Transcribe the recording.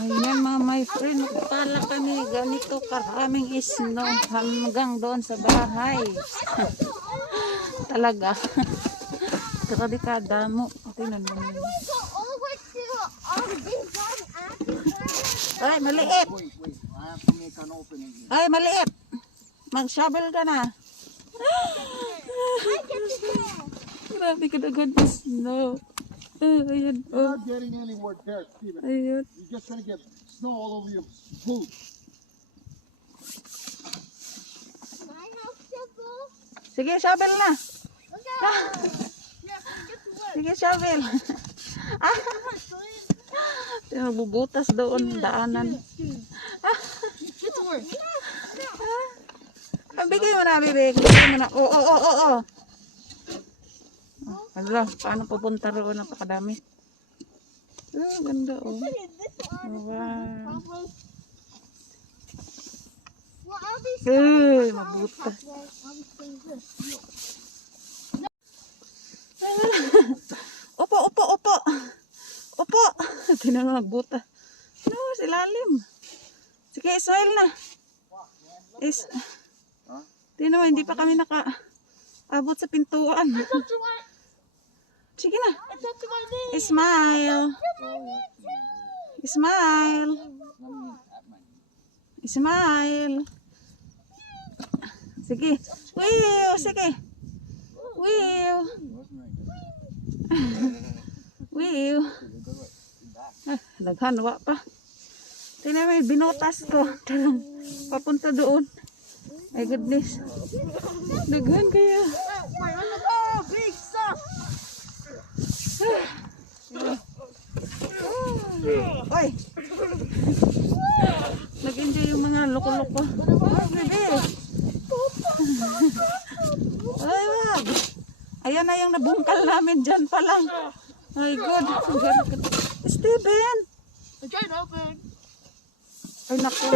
Ayan mga my friend, pala kami ganito karaming snow hanggang doon sa bahay. Talaga. Grabe kadamo. Tingnan mo. Ay, maliit. Ay, maliit. Mag-shovel ka na. Grabe kadaghan na snow. Ayan. You're not getting anywhere there, Steven. Ayan. You're just gonna get snow all over your boots. Sige, shovel na. Sige, shovel. Magbubutas doon, daanan. Bigay mo na, bibig. Bigay mo na. Oo. Hala, paano pupunta roon? Napakadami. Ganda, oh. Wow. Mabutas. Opo. Tinan mo, nagbutas. No, silalim. Sige, Israel na. Tinan mo, hindi pa kami naka-abot sa pintuan. Sige na. Smile. Sige. Sige. Naghanwa pa. Tingnan mo, binotas ko. Papunta doon. My goodness. Naghan kaya. Big stuff. Oy. Nag-enjoy yung mga loko-loko. Bebe. Ay, wag. Ayan na yung nabungkal namin dyan pa lang. My God. Steven. I tried to open. Ay, naku.